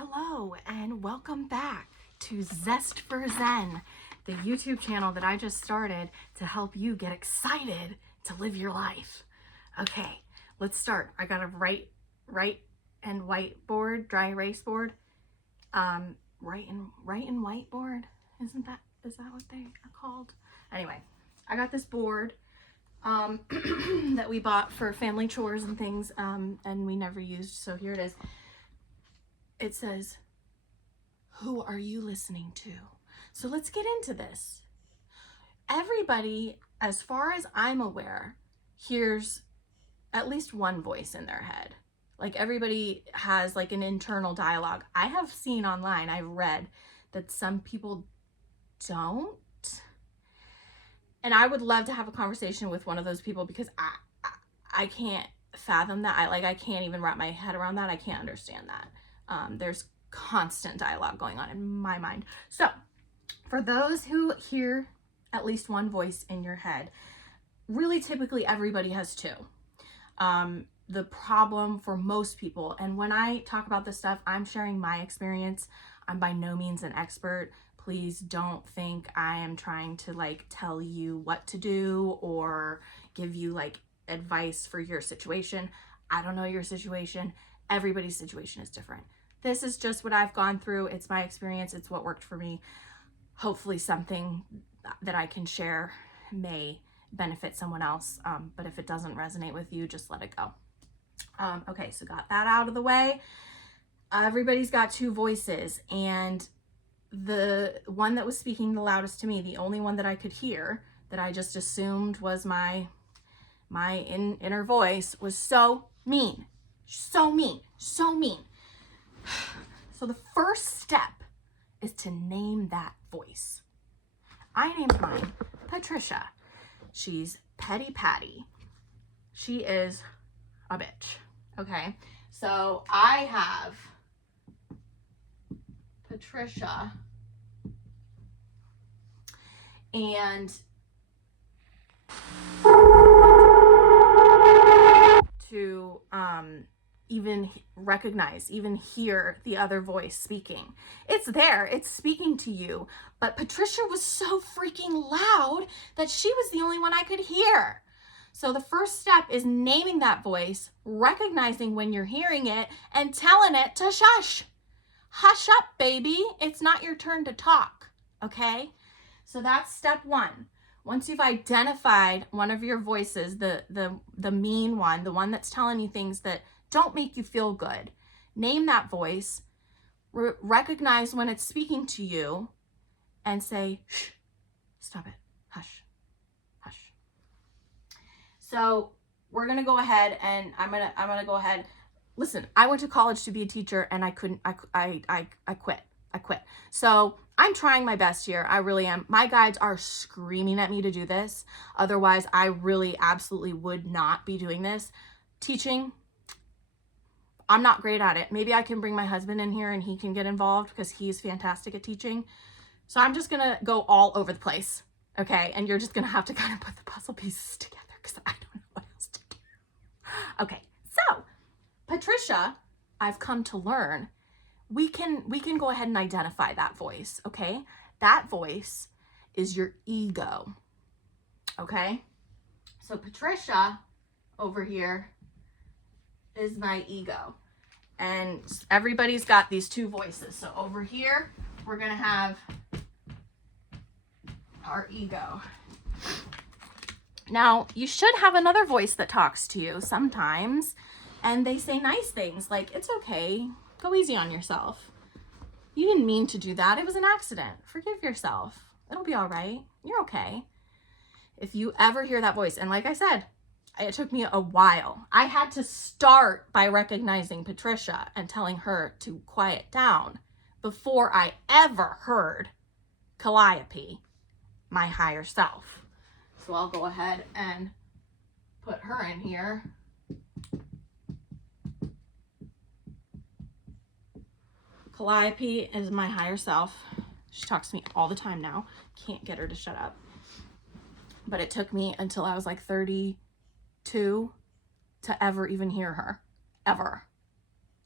Hello and welcome back to Zest for Zen, the YouTube channel that I just started to help you get excited to live your life. Okay, let's start. I got a right and white board, dry erase board. Right and white board. Is that what they are called? Anyway, I got this board that we bought for family chores and things, and we never used, so here it is. It says, "Who are you listening to?" So let's get into this. Everybody, as far as I'm aware, hears at least one voice in their head. Like everybody has like an internal dialogue. I have seen online, I've read that some people don't. And I would love to have a conversation with one of those people because I can't fathom that. I can't even wrap my head around that. I can't understand that. There's constant dialogue going on in my mind. So for those who hear at least one voice in your head, really typically everybody has two. The problem for most people, and when I talk about this stuff, I'm sharing my experience. I'm by no means an expert. Please don't think I am trying to like tell you what to do or give you like advice for your situation. I don't know your situation. Everybody's situation is different. This is just what I've gone through. It's my experience. It's what worked for me. Hopefully something that I can share may benefit someone else. But if it doesn't resonate with you, just let it go. Okay, so got that out of the way. Everybody's got two voices, and the one that was speaking the loudest to me, the only one that I could hear, that I just assumed was my inner voice, was so mean. So mean. So the first step is to name that voice. I named mine Patricia. She's Petty Patty. She is a bitch. Okay, so I have Patricia, and to even recognize, even hear the other voice speaking. It's there, it's speaking to you, but Patricia was so freaking loud that she was the only one I could hear. So the first step is naming that voice, recognizing when you're hearing it, and telling it to shush. Hush up, baby. It's not your turn to talk, okay? So that's step one. Once you've identified one of your voices, the mean one, the one that's telling you things that don't make you feel good, name that voice, recognize when it's speaking to you, and say, shh, stop it, hush, hush. So we're gonna go ahead, and I'm gonna go ahead. Listen, I went to college to be a teacher, and I quit. I quit. So I'm trying my best here. I really am. My guides are screaming at me to do this. Otherwise, I really absolutely would not be doing this. Teaching, I'm not great at it. Maybe I can bring my husband in here and he can get involved because he's fantastic at teaching. So I'm just gonna go all over the place, okay? And you're just gonna have to kind of put the puzzle pieces together because I don't know what else to do. Okay, so Patricia, I've come to learn, we can go ahead and identify that voice, okay? That voice is your ego, okay? So Patricia over here is my ego. And everybody's got these two voices. So over here, we're gonna have our ego. Now, you should have another voice that talks to you sometimes, and they say nice things like, it's okay, go easy on yourself. You didn't mean to do that. It was an accident. Forgive yourself. It'll be all right. You're okay. If you ever hear that voice, and like I said, it took me a while. I had to start by recognizing Patricia and telling her to quiet down before I ever heard Calliope, my higher self. So I'll go ahead and put her in here. Calliope is my higher self. She talks to me all the time now. Can't get her to shut up. But it took me until I was like 32 to ever even hear her. Ever.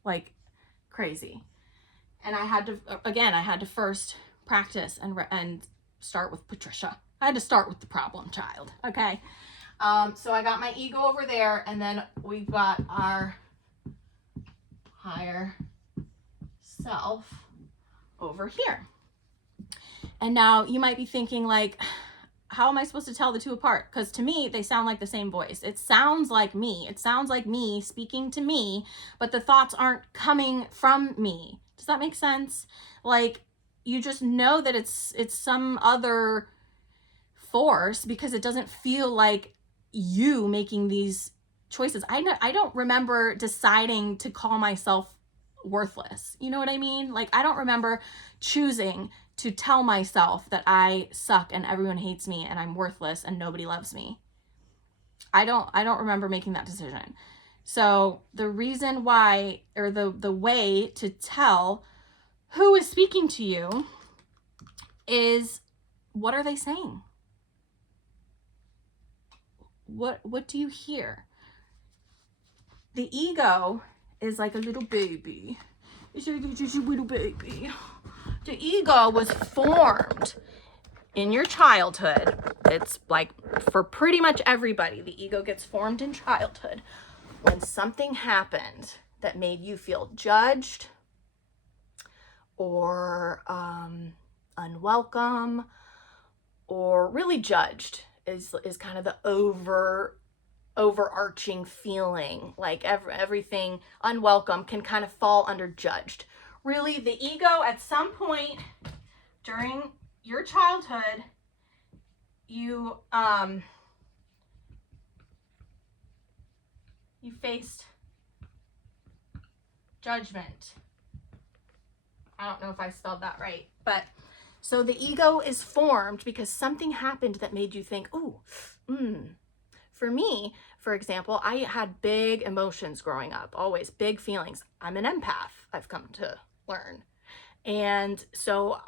Like crazy. And I had to first practice and start with Patricia. I had to start with the problem child, okay? So I got my ego over there, and then we've got our higher self over here. And now you might be thinking, like, how am I supposed to tell the two apart? Because to me, they sound like the same voice. It sounds like me. It sounds like me speaking to me, but the thoughts aren't coming from me. Does that make sense? Like, you just know that it's some other force because it doesn't feel like you making these choices. I don't remember deciding to call myself worthless. You know what I mean? Like, I don't remember choosing to tell myself that I suck and everyone hates me and I'm worthless and nobody loves me. I don't remember making that decision. So the reason why, or the way to tell who is speaking to you is, what are they saying? What do you hear? The ego is like a little baby. It's like just a little baby. The ego was formed in your childhood. It's like for pretty much everybody, the ego gets formed in childhood when something happened that made you feel judged or unwelcome, or really judged is kind of the overarching feeling. Like everything unwelcome can kind of fall under judged. Really, the ego at some point during your childhood, you faced judgment. I don't know if I spelled that right, but so the ego is formed because something happened that made you think, ooh, For me, for example, I had big emotions growing up, always big feelings. I'm an empath, I've come to learn. And so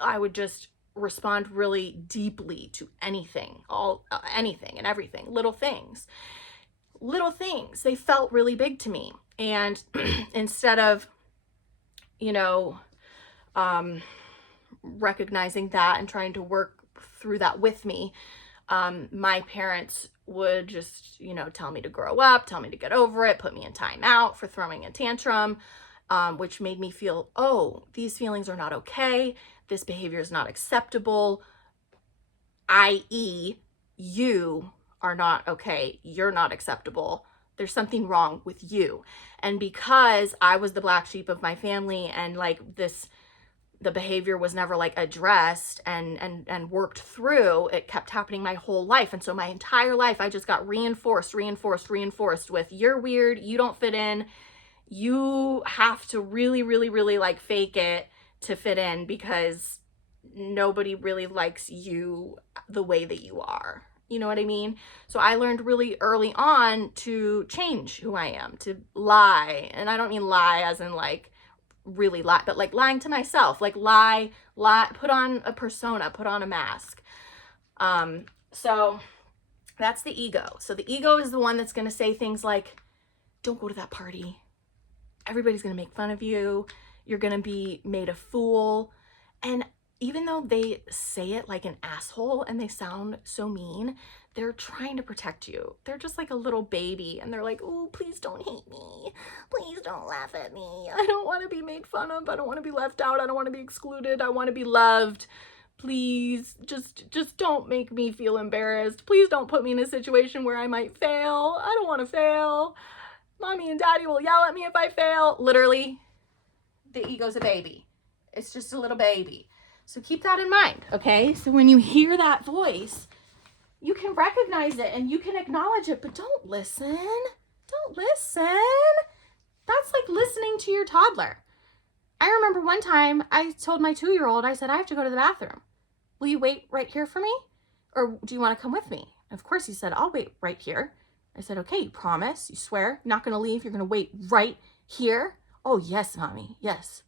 I would just respond really deeply to anything, anything and everything, little things. They felt really big to me. And instead of, recognizing that and trying to work through that with me, my parents would just, tell me to grow up, tell me to get over it, put me in timeout for throwing a tantrum, which made me feel, oh, these feelings are not okay. This behavior is not acceptable, i.e., you are not okay. You're not acceptable. There's something wrong with you. And because I was the black sheep of my family, and the behavior was never addressed and worked through, it kept happening my whole life. And so my entire life, I just got reinforced with, you're weird, you don't fit in, you have to really, really, really fake it to fit in because nobody really likes you the way that you are. You know what I mean? So I learned really early on to change who I am, to lie. And I don't mean lie as in really lie, but lying to myself, lie, put on a persona, put on a mask. So that's the ego. So the ego is the one that's going to say things like, don't go to that party. Everybody's going to make fun of you. You're going to be made a fool. And even though they say it like an asshole and they sound so mean, they're trying to protect you. They're just like a little baby, and they're like, oh, please don't hate me. Please don't laugh at me. I don't want to be made fun of. I don't want to be left out. I don't want to be excluded. I want to be loved. Please, just don't make me feel embarrassed. Please don't put me in a situation where I might fail. I don't want to fail. Mommy and daddy will yell at me if I fail. Literally, the ego's a baby. It's just a little baby. So keep that in mind, okay? So when you hear that voice, you can recognize it and you can acknowledge it, but don't listen. Don't listen. That's like listening to your toddler. I remember one time I told my 2-year-old, I said, I have to go to the bathroom. Will you wait right here for me? Or do you want to come with me? And of course he said, I'll wait right here. I said, okay, you promise? You swear? You're not going to leave? You're going to wait right here? Oh, yes, Mommy. Yes.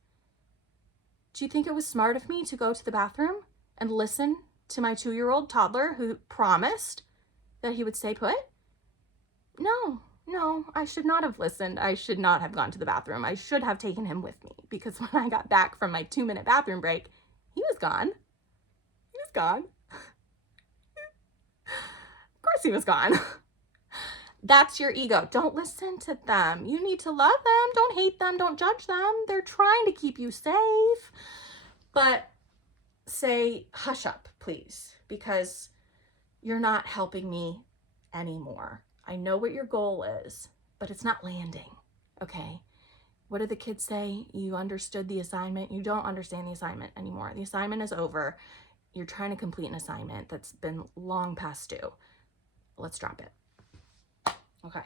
Do you think it was smart of me to go to the bathroom and listen to my 2-year-old toddler who promised that he would stay put? No, no, I should not have listened. I should not have gone to the bathroom. I should have taken him with me, because when I got back from my 2-minute bathroom break, he was gone. He was gone. Of course he was gone. That's your ego. Don't listen to them. You need to love them. Don't hate them. Don't judge them. They're trying to keep you safe. But say, hush up, please, because you're not helping me anymore. I know what your goal is, but it's not landing, okay? What do the kids say? You understood the assignment. You don't understand the assignment anymore. The assignment is over. You're trying to complete an assignment that's been long past due. Let's drop it. Okay,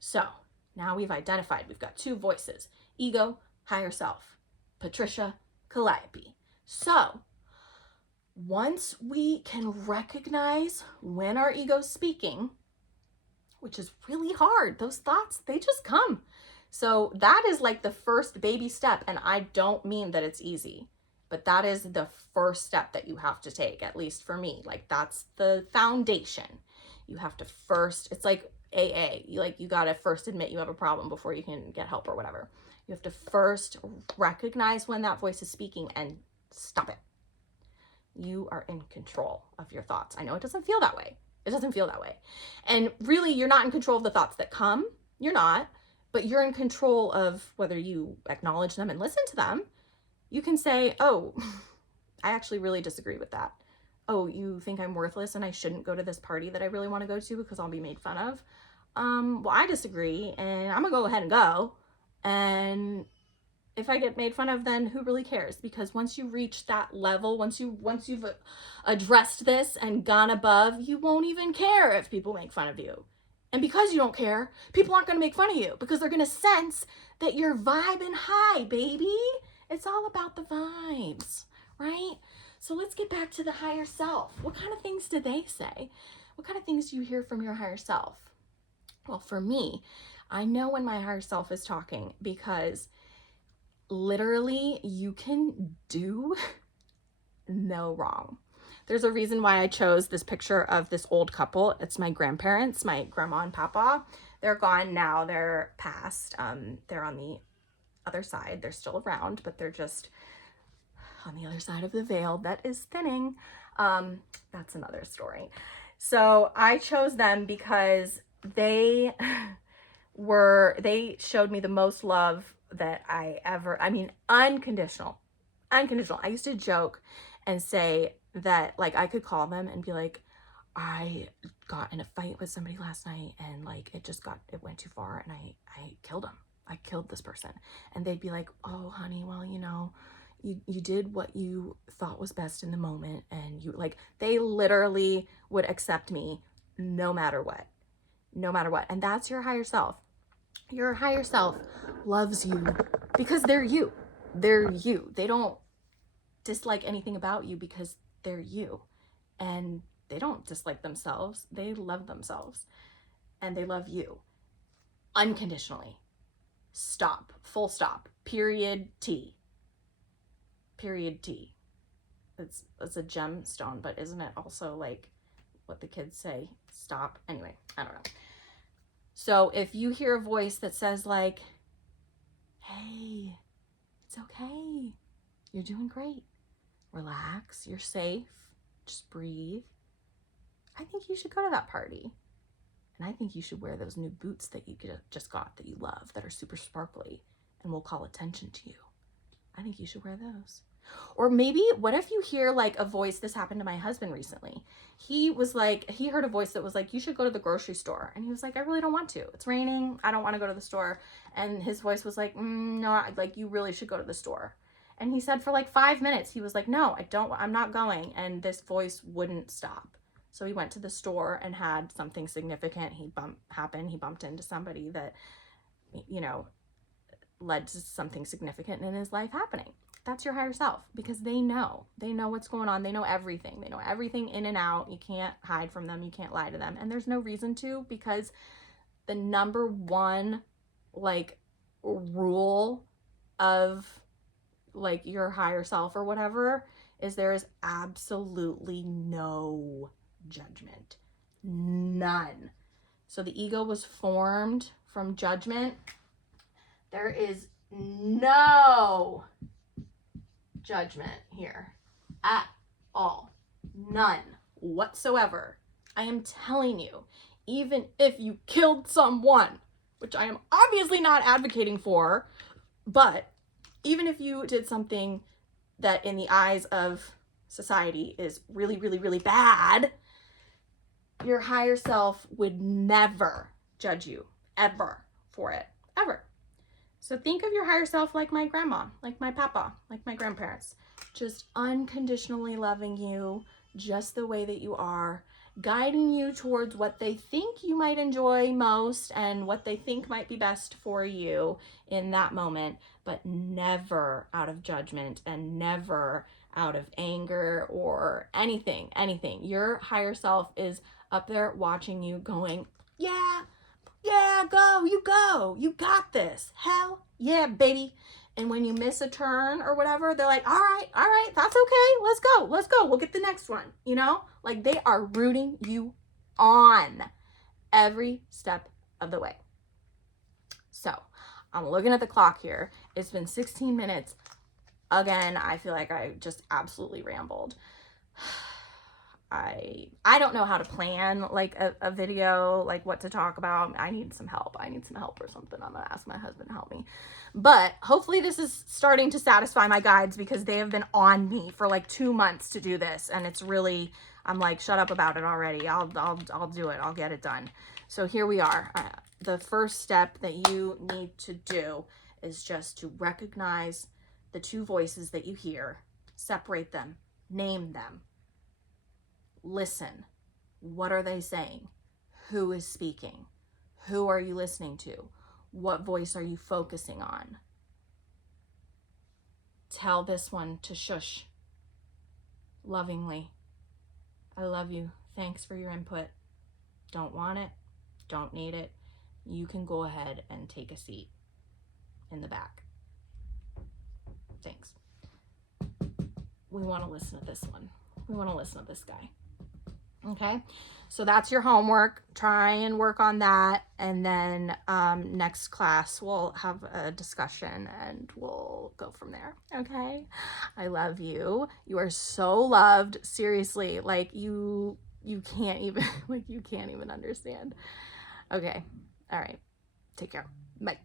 so now we've identified, we've got 2 voices: ego, higher self, Patricia, Calliope. So once we can recognize when our ego's speaking, which is really hard, those thoughts, they just come. So that is like the first baby step, and I don't mean that it's easy, but that is the first step that you have to take, at least for me. Like, that's the foundation. You have to first, it's like AA, you gotta first admit you have a problem before you can get help or whatever. You have to first recognize when that voice is speaking and stop it. You are in control of your thoughts. I know it doesn't feel that way. It doesn't feel that way. And really, you're not in control of the thoughts that come. You're not, but you're in control of whether you acknowledge them and listen to them. You can say, oh, I actually really disagree with that. Oh, you think I'm worthless and I shouldn't go to this party that I really want to go to because I'll be made fun of? Well, I disagree, and I'm gonna go ahead and go. And if I get made fun of, then who really cares? Because once you reach that level, once you've addressed this and gone above, you won't even care if people make fun of you. And because you don't care, people aren't going to make fun of you, because they're going to sense that you're vibing high, baby. It's all about the vibes, right? So let's get back to the higher self. What kind of things do they say? What kind of things do you hear from your higher self? Well, for me, I know when my higher self is talking, because literally you can do no wrong. There's a reason why I chose this picture of this old couple. It's my grandparents, my grandma and papa. They're gone now. They're passed. They're on the other side. They're still around, but they're just on the other side of the veil that is thinning. That's another story. So I chose them because they showed me the most love that unconditional. I used to joke and say that, like, I could call them and be like, I got in a fight with somebody last night, and like it went too far, and I killed him. I killed this person. And they'd be like, oh honey, well, you did what you thought was best in the moment, and they literally would accept me no matter what. And that's your higher self. Your higher self loves you because they're you. They don't dislike anything about you because they're you. And they don't dislike themselves. They love themselves. And they love you unconditionally. Stop. Full stop. Period T. Period T. It's a gemstone, but isn't it also like what the kids say? Stop. Anyway, I don't know. So if you hear a voice that says like, hey, it's okay. You're doing great. Relax. You're safe. Just breathe. I think you should go to that party. And I think you should wear those new boots that you just got that you love, that are super sparkly and will call attention to you. I think you should wear those. Or maybe, what if you hear like a voice? This happened to my husband recently. He heard a voice that was like, you should go to the grocery store. And he was like, I really don't want to. It's raining. I don't want to go to the store. And his voice was like, no, like you really should go to the store. And he said for like 5 minutes, he was like, no, I'm not going. And this voice wouldn't stop. So he went to the store and had something significant happen. He bumped into somebody that, led to something significant in his life happening. That's your higher self, because they know what's going on. They know everything. They know everything in and out. You can't hide from them. You can't lie to them. And there's no reason to, because the number one rule of your higher self or whatever is there is absolutely no judgment. None. So the ego was formed from judgment. There is no judgment here at all. None whatsoever. I am telling you, even if you killed someone, which I am obviously not advocating for, but even if you did something that in the eyes of society is really, really, really bad, your higher self would never judge you, ever, for it, ever. So think of your higher self like my grandma, like my papa, like my grandparents, just unconditionally loving you just the way that you are, guiding you towards what they think you might enjoy most and what they think might be best for you in that moment, but never out of judgment and never out of anger or anything. Your higher self is up there watching you going, yeah, go, you got this. Hell yeah, baby. And when you miss a turn or whatever, they're like, all right, that's okay. Let's go. We'll get the next one. You know, like they are rooting you on every step of the way. So I'm looking at the clock here. It's been 16 minutes. Again, I feel like I just absolutely rambled. I don't know how to plan like a video, like what to talk about. I need some help. Or something. I'm gonna ask my husband to help me. But hopefully this is starting to satisfy my guides, because they have been on me for like 2 months to do this, and it's really, I'm like, shut up about it already. I'll do it. I'll get it done. So here we are. The first step that you need to do is just to recognize the two voices that you hear, separate them, name them. Listen. What are they saying? Who is speaking? Who are you listening to? What voice are you focusing on? Tell this one to shush lovingly. I love you. Thanks for your input. Don't want it. Don't need it. You can go ahead and take a seat in the back. Thanks. We want to listen to this one. We want to listen to this guy. Okay, so that's your homework. Try and work on that, and then next class we'll have a discussion and we'll go from there. Okay, I love you. You are so loved. Seriously, like you can't even understand. Okay, all right, take care. Bye.